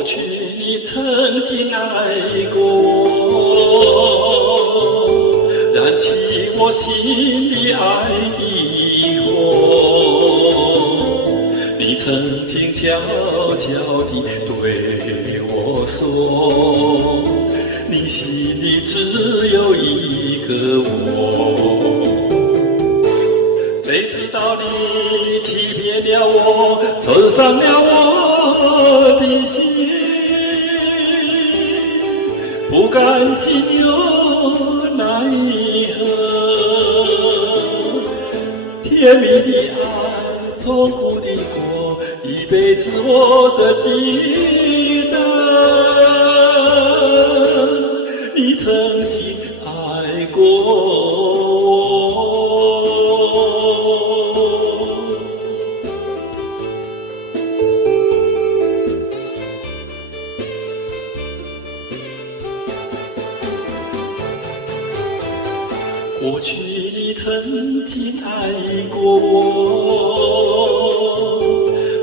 过去你曾经爱过，燃起我心里爱的火。你曾经悄悄地对我说，你心里只有一个我。谁知道你欺骗了我，刺伤了我的心，不甘心又奈何，甜蜜的爱，痛苦的过，一辈子我都记得。你曾经爱过。过去你曾经爱过我，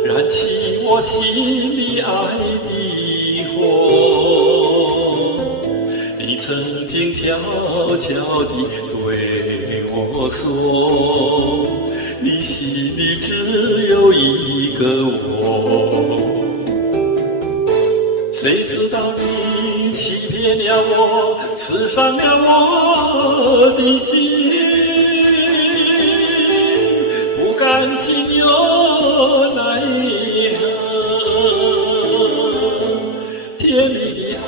燃起我心里爱的火。你曾经悄悄地对我说，你心里只有一个我。谁知道你欺骗了我，刺伤了我的心，不甘心又奈何，甜蜜的爱，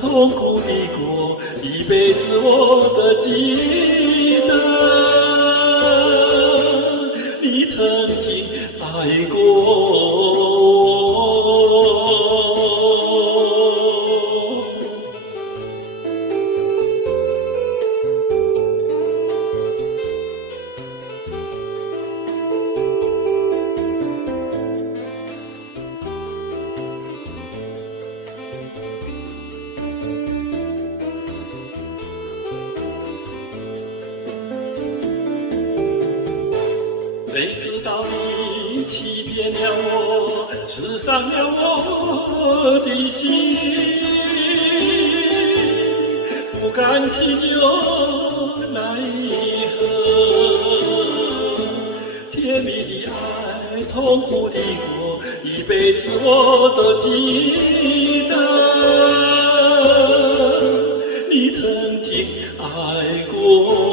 痛苦的过，一辈子我都记得。你曾经爱过。谁知道你欺骗了我，刺伤了我的心，不甘心又奈何，甜蜜的爱，痛苦的过，一辈子我都记得。你曾经爱过。